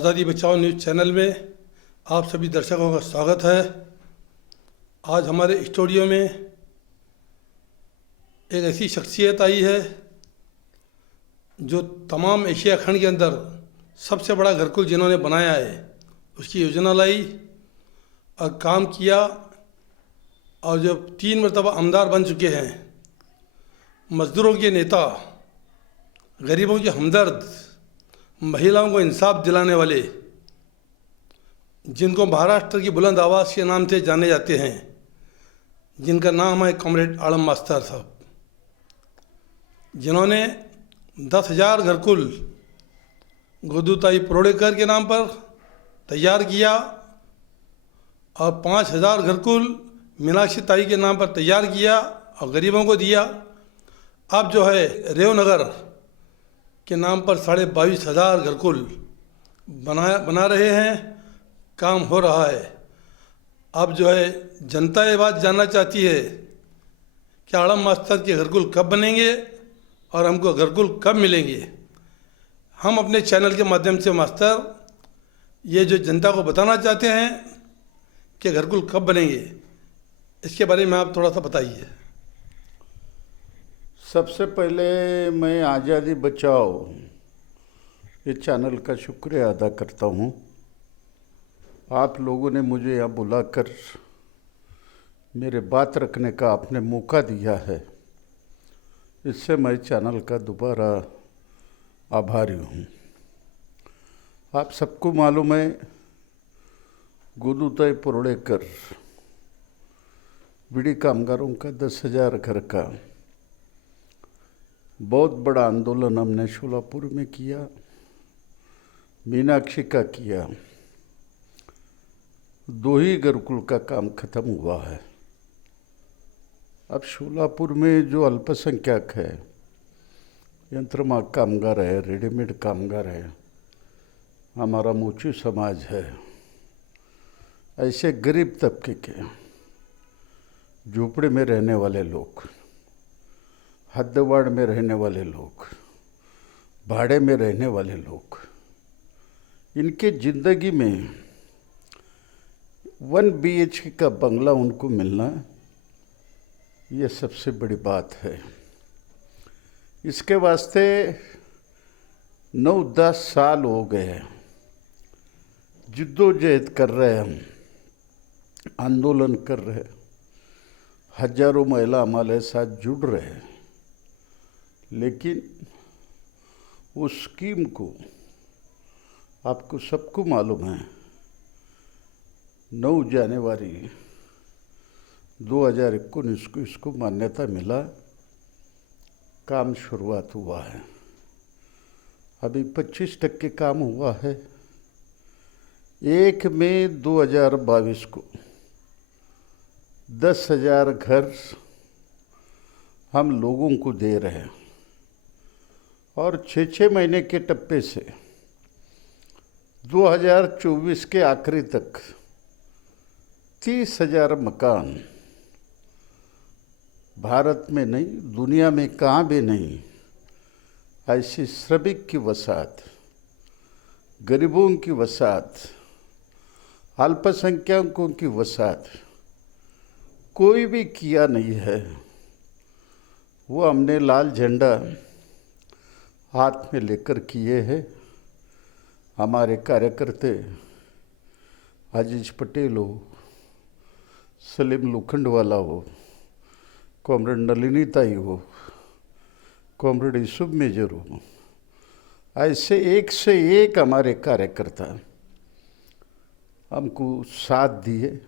आज़ादी बचाओ news channel में आप सभी दर्शकों का स्वागत है। आज हमारे स्टूडियो में एक ऐसी शख्सियत आई है जो तमाम एशिया खंड के अंदर सबसे बड़ा घरकुल जिन्होंने बनाया है उसकी योजना लाई और काम किया, और जो 3 मरतबा आमदार बन चुके हैं, मज़दूरों के नेता, गरीबों के हमदर्द, महिलाओं को इंसाफ दिलाने वाले, जिनको महाराष्ट्र की बुलंद आवाज़ के नाम से जाने जाते हैं, जिनका नाम है कॉमरेड आलम मास्तर साहब, जिन्होंने 10,000 घरकुल गोदूताई प्रोडेकर के नाम पर तैयार किया और 5,000 घरकुल मीनाक्षी ताई के नाम पर तैयार किया और गरीबों को दिया। अब जो है रेवनगर के नाम पर 22,500 घरकुल बना रहे हैं, काम हो रहा है। अब जो है जनता ये बात जानना चाहती है कि आलम मास्तर के घरकुल कब बनेंगे और हमको घरकुल कब मिलेंगे। हम अपने चैनल के माध्यम से मास्टर ये जो जनता को बताना चाहते हैं कि घरकुल कब बनेंगे, इसके बारे में आप थोड़ा सा बताइए। सबसे पहले मैं आज़ादी बचाओ ये चैनल का शुक्रिया अदा करता हूँ। आप लोगों ने मुझे यहाँ बुलाकर मेरे बात रखने का आपने मौका दिया है, इससे मैं चैनल का दोबारा आभारी हूँ। आप सबको मालूम है गोदूताई प्रोडेकर बीड़ी कामगारों का 10,000 घर का बहुत बड़ा आंदोलन हमने शोलापुर में किया, मीनाक्षी का किया। 2 ही घरकुल का काम खत्म हुआ है। अब शोलापुर में जो अल्पसंख्यक है, यंत्रमाग कामगार है, रेडीमेड कामगार है, हमारा मोची समाज है, ऐसे गरीब तबके के झोपड़े में रहने वाले लोग, हद्दवाड़ में रहने वाले लोग, भाड़े में रहने वाले लोग, इनके ज़िंदगी में 1 BHK का बंगला उनको मिलना ये सबसे बड़ी बात है। इसके वास्ते 9-10 साल हो गए जिद्दोजहद कर रहे हम, आंदोलन कर रहे, हजारों महिला हमारे साथ जुड़ रहे हैं, लेकिन उस स्कीम को आपको सबको मालूम है 9 जनवरी 2019 को इसको मान्यता मिला, काम शुरुआत हुआ है। अभी 25% काम हुआ है। 1 मई 2022 को 10,000 घर हम लोगों को दे रहे हैं और 6-6 महीने के टप्पे से 2024 के आखिरी तक 30,000 मकान, भारत में नहीं दुनिया में कहाँ भी नहीं ऐसी श्रमिक की वसात, गरीबों की वसात, अल्पसंख्यकों की वसात कोई भी किया नहीं है। वो हमने लाल झंडा हाथ में लेकर किए हैं। हमारे कार्यकर्ता अजीज पटेल हो, सलीम लोखंडवाला हो, कॉमरेड नलिनी ताई हो, कॉमरेड यूसुफ मेजर हो, ऐसे एक से एक हमारे कार्यकर्ता हमको साथ दिए।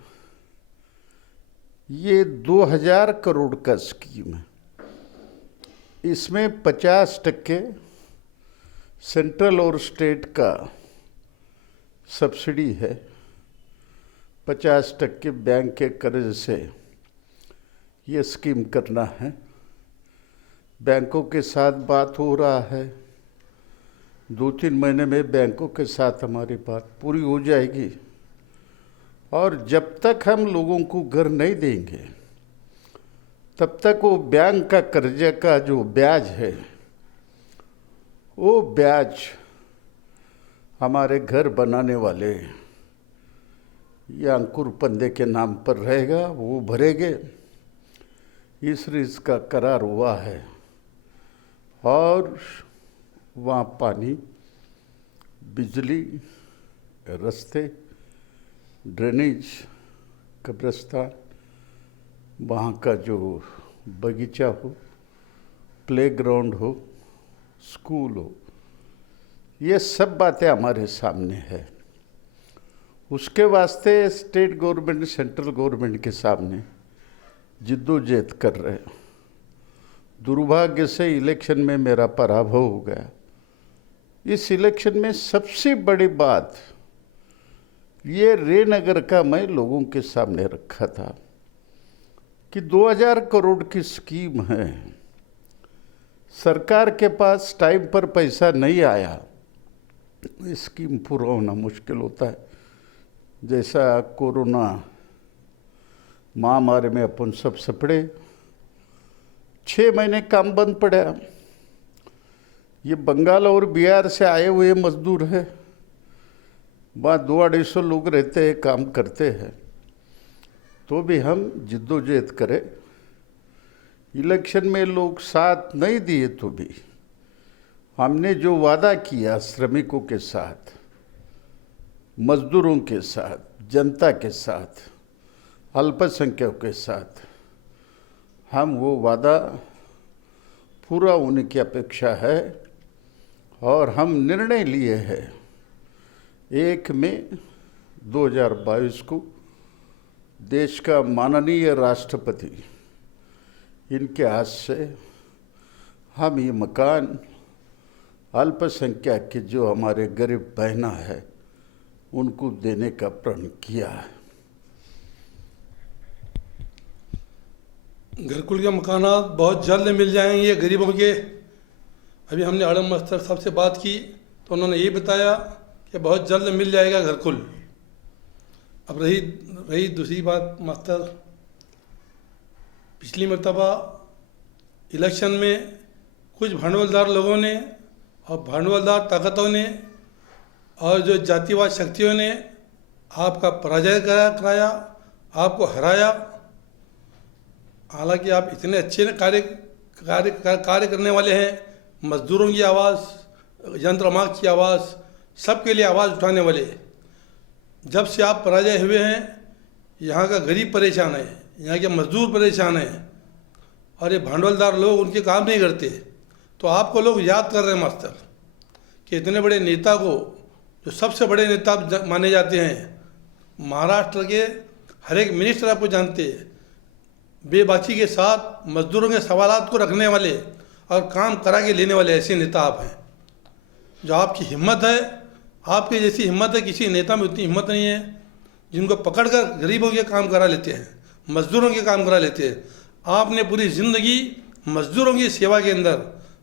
ये 2,000 करोड़ का स्कीम है। इसमें 50% सेंट्रल और स्टेट का सब्सिडी है, 50% बैंक के कर्ज से ये स्कीम करना है। बैंकों के साथ बात हो रहा है, 2-3 महीने में बैंकों के साथ हमारी बात पूरी हो जाएगी। और जब तक हम लोगों को घर नहीं देंगे तब तक वो बैंक का कर्जे का जो ब्याज है वो ब्याज हमारे घर बनाने वाले ये अंकुर पंदे के नाम पर रहेगा, वो भरेंगे, इस रीज का करार हुआ है। और वहाँ पानी, बिजली, रास्ते, ड्रेनेज, कब्रिस्तान, वहाँ का जो बगीचा हो, प्लेग्राउंड हो, स्कूल हो, ये सब बातें हमारे सामने है। उसके वास्ते स्टेट गवर्नमेंट, सेंट्रल गवर्नमेंट के सामने जिद्दोजहद कर रहे हैं। दुर्भाग्य से इलेक्शन में मेरा पराभव हो गया। इस इलेक्शन में सबसे बड़ी बात ये रेनगर का मैं लोगों के सामने रखा था कि 2000 करोड़ की स्कीम है, सरकार के पास टाइम पर पैसा नहीं आया, स्कीम पूरा होना मुश्किल होता है। जैसा कोरोना महामारी में अपन सब सपड़े, 6 महीने काम बंद पड़ा। ये बंगाल और बिहार से आए हुए मजदूर हैं, वहाँ 200-250 लोग रहते हैं, काम करते हैं, तो भी हम जिद्दोजहद करें। इलेक्शन में लोग साथ नहीं दिए तो भी हमने जो वादा किया श्रमिकों के साथ, मजदूरों के साथ, जनता के साथ, अल्पसंख्यकों के साथ, हम वो वादा पूरा होने की अपेक्षा है। और हम निर्णय लिए हैं 1 मई 2022 को देश का माननीय राष्ट्रपति इनके हाथ से हम ये मकान अल्पसंख्यक के जो हमारे गरीब बहना है उनको देने का प्रण किया है। घरकुल के मकानात बहुत जल्द मिल जाएंगे गरीबों के। अभी हमने आड़म मास्टर साहब से बात की तो उन्होंने ये बताया कि बहुत जल्द मिल जाएगा घरकुल। अब रही दूसरी बात मास्टर, पिछली मर्तबा इलेक्शन में कुछ भांडवलदार लोगों ने और भांडवलदार ताकतों ने और जो जातिवाद शक्तियों ने आपका पराजय कराया, आपको हराया। हालांकि आप इतने अच्छे कार्य करने वाले हैं, मजदूरों की आवाज़, यंत्रमाग की आवाज़, सबके लिए आवाज़ उठाने वाले। जब से आप पराजय हुए हैं, यहाँ का गरीब परेशान है, यहाँ के मजदूर परेशान हैं, और ये भांडवलदार लोग उनके काम नहीं करते। तो आपको लोग याद कर रहे हैं मास्टर कि इतने बड़े नेता को, जो सबसे बड़े नेता माने जाते हैं, महाराष्ट्र के हर एक मिनिस्टर आपको जानते हैं, बेबाकी के साथ मजदूरों के सवालात को रखने वाले और काम करा के लेने वाले ऐसे नेता आप हैं। जो आपकी हिम्मत है, आपकी जैसी हिम्मत है किसी नेता में उतनी हिम्मत नहीं है, जिनको पकड़कर गरीबों के काम करा लेते हैं, मजदूरों के काम करा लेते हैं। आपने पूरी ज़िंदगी मजदूरों की सेवा के अंदर,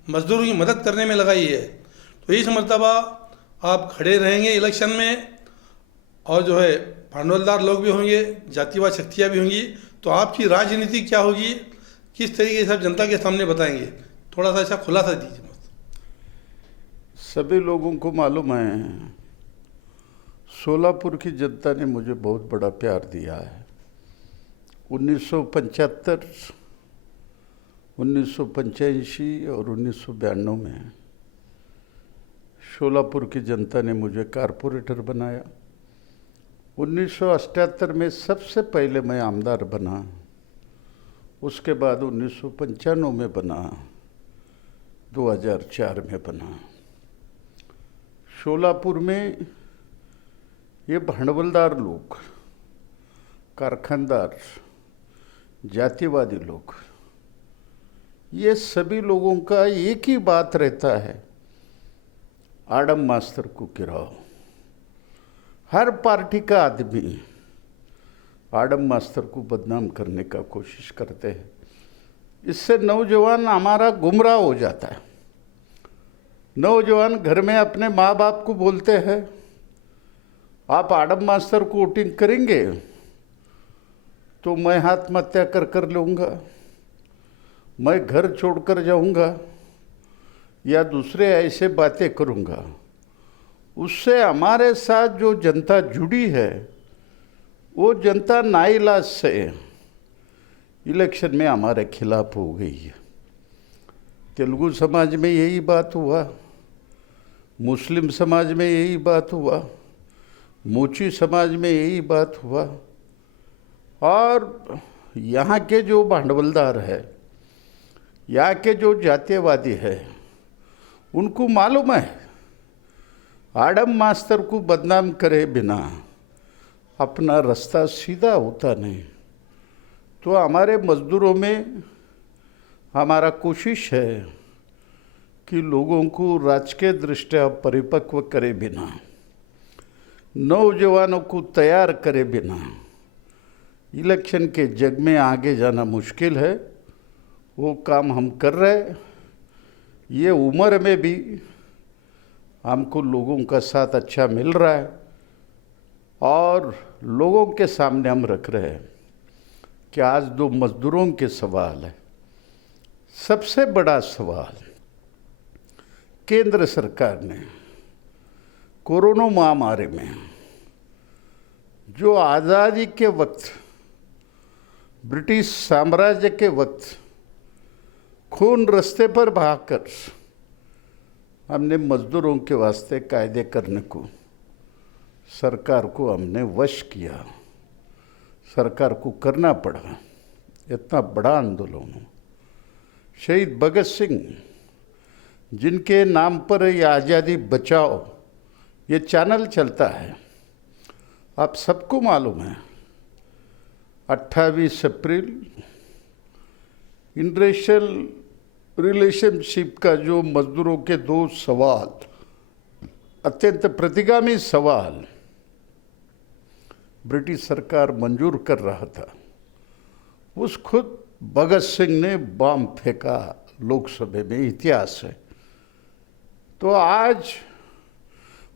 मजदूरों की मदद करने में लगाई है। तो इस मर्तबा आप खड़े रहेंगे इलेक्शन में, और जो है भांडवलदार लोग भी होंगे, जातिवाद शक्तियाँ भी होंगी। तो आपकी राजनीति क्या होगी, किस तरीके से आप जनता के सामने बताएंगे, थोड़ा सा ऐसा खुलासा दीजिए। सभी लोगों को मालूम है सोलापुर की जनता ने मुझे बहुत बड़ा प्यार दिया है। 1975, 1985 और 1992 में सोलापुर की जनता ने मुझे कारपोरेटर बनाया। 1978 में सबसे पहले मैं आमदार बना, उसके बाद 1995 में बना, 2004 में बना। सोलापुर में ये भांडवलदार लोग, कारखानदार, जातिवादी लोग, ये सभी लोगों का एक ही बात रहता है, आडम मास्टर को गिराओ। हर पार्टी का आदमी आडम मास्टर को बदनाम करने का कोशिश करते हैं। इससे नौजवान हमारा गुमराह हो जाता है। नौजवान घर में अपने माँ बाप को बोलते हैं, आप आडम मास्टर को वोटिंग करेंगे तो मैं आत्महत्या कर लूँगा, मैं घर छोड़कर जाऊँगा, या दूसरे ऐसे बातें करूँगा। उससे हमारे साथ जो जनता जुड़ी है वो जनता नाइलाज से इलेक्शन में हमारे खिलाफ हो गई है। तेलुगु समाज में यही बात हुआ, मुस्लिम समाज में यही बात हुआ, मोची समाज में यही बात हुआ। और यहाँ के जो भांडवलदार है, यहाँ के जो जातीयवादी है, उनको मालूम है आडम मास्टर को बदनाम करे बिना अपना रास्ता सीधा होता नहीं। तो हमारे मजदूरों में हमारा कोशिश है कि लोगों को राजकीय दृष्टया परिपक्व करे बिना, नौजवानों को तैयार करे बिना इलेक्शन के जग में आगे जाना मुश्किल है। वो काम हम कर रहे हैं। ये उम्र में भी हमको लोगों का साथ अच्छा मिल रहा है और लोगों के सामने हम रख रहे हैं कि आज 2 मजदूरों के सवाल है। सबसे बड़ा सवाल, केंद्र सरकार ने कोरोना महामारी में जो आज़ादी के वक्त, ब्रिटिश साम्राज्य के वक्त खून रास्ते पर बहाकर हमने मजदूरों के वास्ते कायदे करने को सरकार को हमने वश किया, सरकार को करना पड़ा। इतना बड़ा आंदोलन हो। शहीद भगत सिंह, जिनके नाम पर ये आज़ादी बचाओ ये चैनल चलता है, आप सबको मालूम है 28 अप्रैल इंटरनेशनल रिलेशनशिप का जो मजदूरों के 2 सवाल, अत्यंत प्रतिगामी सवाल ब्रिटिश सरकार मंजूर कर रहा था, उस खुद भगत सिंह ने बम फेंका लोकसभा में। इतिहास है। तो आज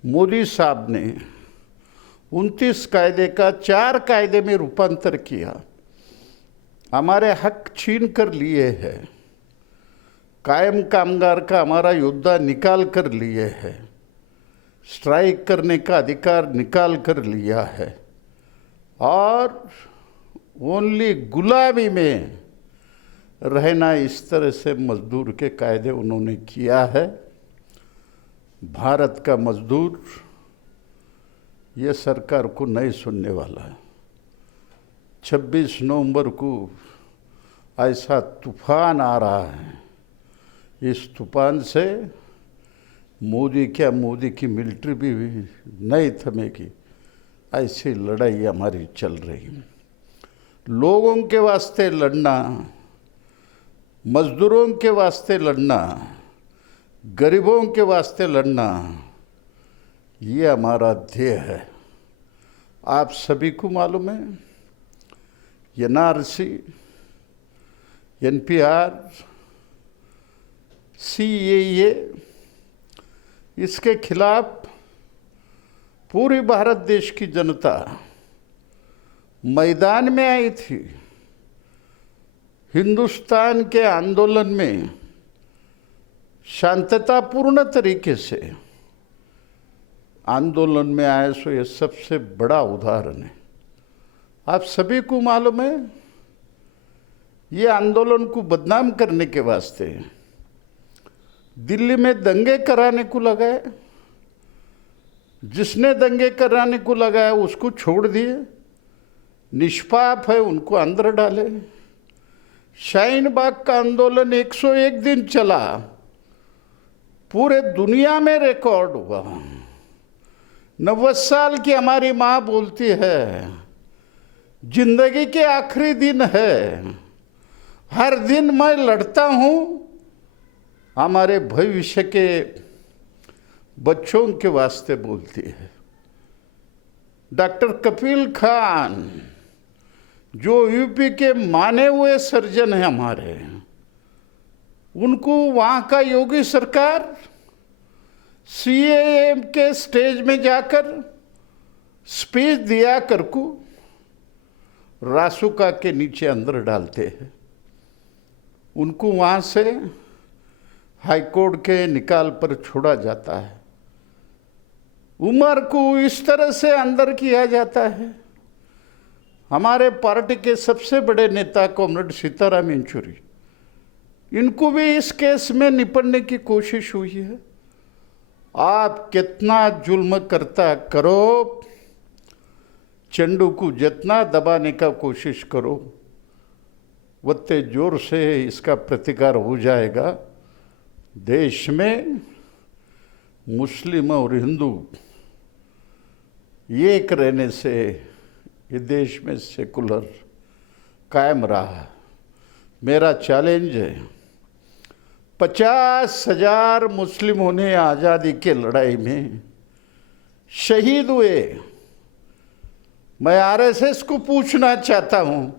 मोदी साहब ने 29 कायदे का 4 कायदे में रूपांतर किया, हमारे हक छीन कर लिए हैं, कायम कामगार का हमारा योद्धा निकाल कर लिए है, स्ट्राइक करने का अधिकार निकाल कर लिया है और ओनली गुलामी में रहना, इस तरह से मजदूर के कायदे उन्होंने किया है। भारत का मजदूर ये सरकार को नहीं सुनने वाला है। 26 नवंबर को ऐसा तूफान आ रहा है, इस तूफान से मोदी की मिलिट्री भी नहीं थमेगी। ऐसी लड़ाई हमारी चल रही है। लोगों के वास्ते लड़ना, मजदूरों के वास्ते लड़ना, गरीबों के वास्ते लड़ना, ये हमारा ध्येय है। आप सभी को मालूम है NRC, NPR, CAA, इसके खिलाफ पूरी भारत देश की जनता मैदान में आई थी। हिंदुस्तान के आंदोलन में शांततापूर्ण तरीके से आंदोलन में आए, सो ये सबसे बड़ा उदाहरण है। आप सभी को मालूम है ये आंदोलन को बदनाम करने के वास्ते दिल्ली में दंगे कराने को लगाए। जिसने दंगे कराने को लगाया उसको छोड़ दिए, निष्पाप है उनको अंदर डाले। शाहीन बाग का आंदोलन 101 दिन चला, पूरे दुनिया में रिकॉर्ड हुआ। 90 साल की हमारी माँ बोलती है जिंदगी के आखिरी दिन है, हर दिन मैं लड़ता हूँ हमारे भविष्य के बच्चों के वास्ते बोलती है। डॉक्टर कपिल खान जो यूपी के माने हुए सर्जन हैं हमारे, उनको वहाँ का योगी सरकार CAA के स्टेज में जाकर स्पीच दिया करको रासुका के नीचे अंदर डालते हैं। उनको वहाँ से हाईकोर्ट के निकाल पर छोड़ा जाता है। उमर को इस तरह से अंदर किया जाता है। हमारे पार्टी के सबसे बड़े नेता कॉमरेड सीताराम येचुरी, इनको भी इस केस में निपटने की कोशिश हुई है। आप कितना जुल्म करता करो, चंडू को जितना दबाने का कोशिश करो, उतने जोर से इसका प्रतिकार हो जाएगा। देश में मुस्लिम और हिंदू एक रहने से ये देश में सेकुलर कायम रहा। मेरा चैलेंज है, 50,000 मुस्लिमों ने आज़ादी के लड़ाई में शहीद हुए। मैं आरएसएस को पूछना चाहता हूं,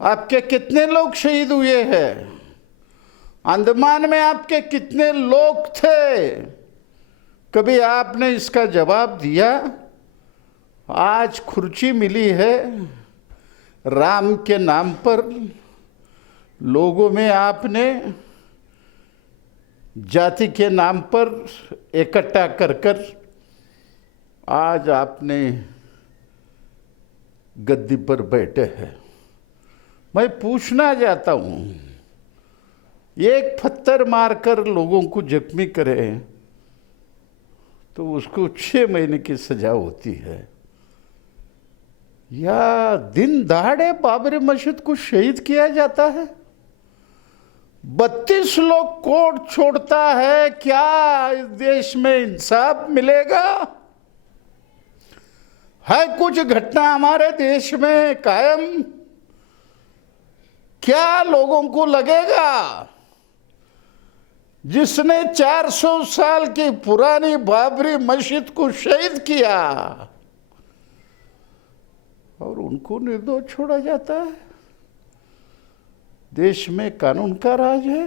आपके कितने लोग शहीद हुए हैं? अंडमान में आपके कितने लोग थे? कभी आपने इसका जवाब दिया? आज खुर्ची मिली है राम के नाम पर, लोगों में आपने जाति के नाम पर इकट्ठा कर कर आज आपने गद्दी पर बैठे हैं। मैं पूछना चाहता हूँ, एक पत्थर मारकर लोगों को जख्मी करे तो उसको 6 महीने की सजा होती है, या दिन दहाड़े बाबरी मस्जिद को शहीद किया जाता है? 32 लोग कोर्ट छोड़ता है। क्या इस देश में इंसाफ मिलेगा? है कुछ घटना हमारे देश में कायम? क्या लोगों को लगेगा जिसने 400 साल की पुरानी बाबरी मस्जिद को शहीद किया और उनको निर्दोष छोड़ा जाता है? देश में कानून का राज है,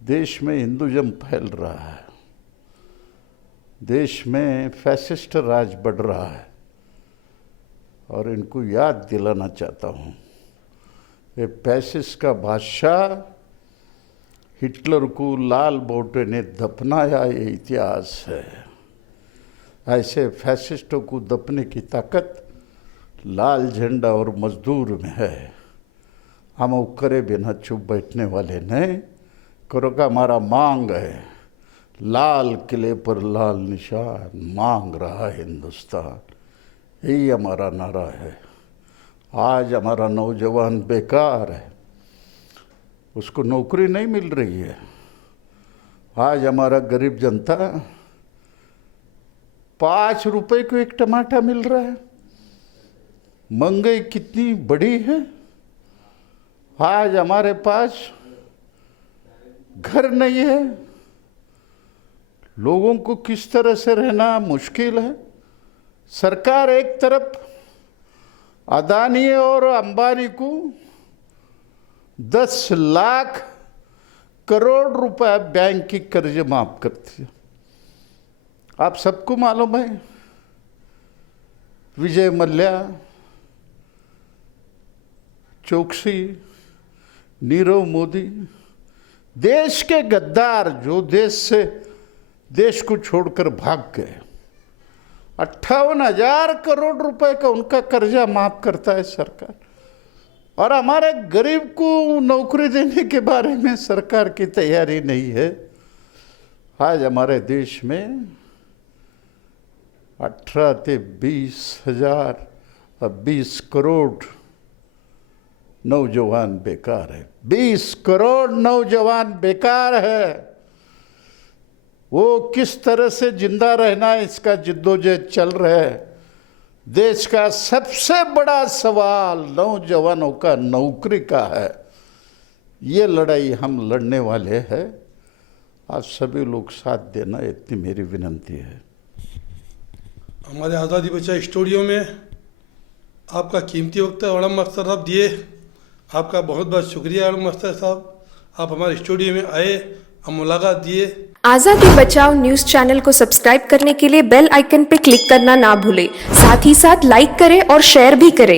देश में हिंदुइज्म फैल रहा है, देश में फैसिस्ट राज बढ़ रहा है। और इनको याद दिलाना चाहता हूँ, ये फैसिस्ट का बादशाह हिटलर को लाल बोटे ने दफनाया, ये इतिहास है। ऐसे फैसिस्टों को दफने की ताकत लाल झंडा और मजदूर में है। हम वो करे बिना चुप बैठने वाले नहीं। करो का हमारा मांग है, लाल किले पर लाल निशान मांग रहा हिंदुस्तान, यही हमारा नारा है। आज हमारा नौजवान बेकार है, उसको नौकरी नहीं मिल रही है। आज हमारा गरीब जनता 5 रुपए को एक टमाटर मिल रहा है। महंगाई कितनी बड़ी है। आज हमारे पास घर नहीं है, लोगों को किस तरह से रहना मुश्किल है। सरकार एक तरफ अदानी और अंबानी को 10 लाख करोड़ रुपए बैंक की कर्ज माफ करती है। आप सबको मालूम है, विजय मल्ल्या, चोकसी, नीरव मोदी, देश के गद्दार जो देश को छोड़कर भाग गए, 58,000 करोड़ रुपए का उनका कर्जा माफ करता है सरकार। और हमारे गरीब को नौकरी देने के बारे में सरकार की तैयारी नहीं है। आज हमारे देश में 18 से 20 करोड़ नौजवान बेकार है। 20 करोड़ नौजवान बेकार है। वो किस तरह से जिंदा रहना है, इसका जिद्दोजहद चल रहा है। देश का सबसे बड़ा सवाल नौजवानों का नौकरी का है। ये लड़ाई हम लड़ने वाले हैं। आप सभी लोग साथ देना, इतनी मेरी विनती है। हमारे आज़ादी बचाओ स्टूडियो में आपका कीमती वक्त अड़म अख्तर साहब दिए, आपका बहुत बहुत शुक्रिया अड़म अख्तर साहब। आप हमारे स्टूडियो में आए, हम मुलाकात दिए। आज़ादी बचाओ न्यूज़ चैनल को सब्सक्राइब करने के लिए बेल आइकन पर क्लिक करना ना भूलें। साथ ही साथ लाइक करें और शेयर भी करें।